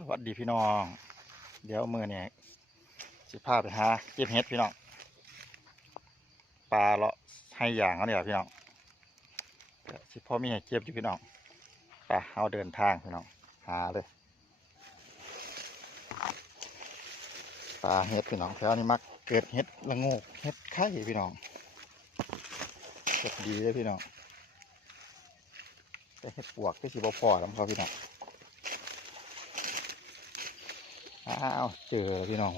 สวัสดีพี่น้อง เดี๋ยวมือเนี่ยสิพาไปหาเก็บเห็ดพี่น้องปลาเลาะให้อย่างเขาเนี่ยพี่น้องสิพ่อมีให้เก็บอยู่พี่น้องไปเอาเดินทางพี่น้องหาเลยปลาเห็ดพี่น้องแถวนี้มักเกิดเห็ดละงกเห็ดไข่พี่น้องเก็บดีเลยพี่น้องแต่เห็ดปวกก็สิบ่พอแล้วเขาพี่น้อง อ้าวเจอแล้วพี่น้อง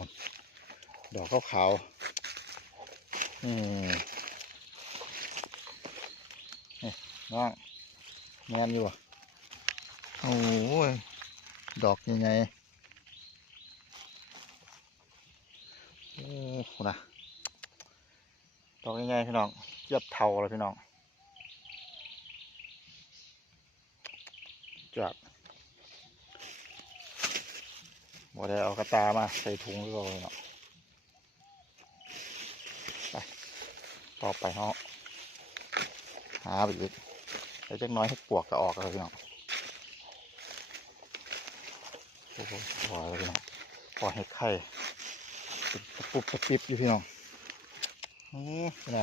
ดอกขาวๆนี่นี่น้องแมนอยู่โอ้ยดอกยังไงโอ้โหนะดอกยังไงพี่น้องเทียบเท่าเลยพี่น้องจาก บ่ได้เอากระตามาใส่ถุงก็เลยเนาะไปต่อไปเนาะหาไปอีกเดี๋ยวจักน้อยให้ปวกจะออกแล้วพี่น้องโอ้โหพอแล้วพี่น้องพอเห็ดไข่ป็นตะปุบปิ๊บอยู่พี่น้องโอ้เป็นไง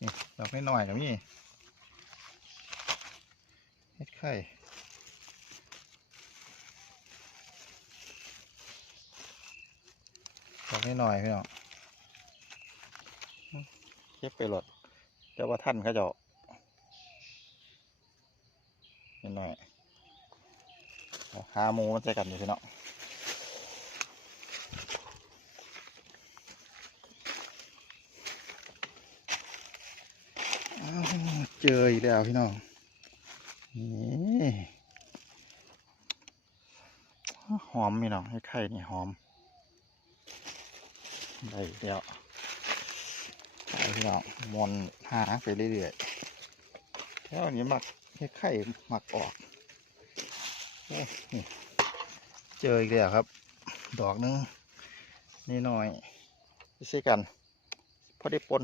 นี่ดอกไม่หน้อยๆนะมี่เห็ดไข่ อกนิดหน่อยพี่น้องเก็บไปหลดแต่ว่าท่านเขาจะนิดหน่อยเอาหาหมูมันใส่กันอยู่พี่น้องอ้าวเจออีกแล้วพี่น้องนี่หอมพี่น้องให้ไข่นี่หอม ได้อีกแล้วไปพี่น้องมอนหาไปเรื่อยๆแถวนี้มักไข่มักออกนี่เจออีกแล้วครับ ดอกหนึงนี่หน่อยไปใช่กัน พอได้ปน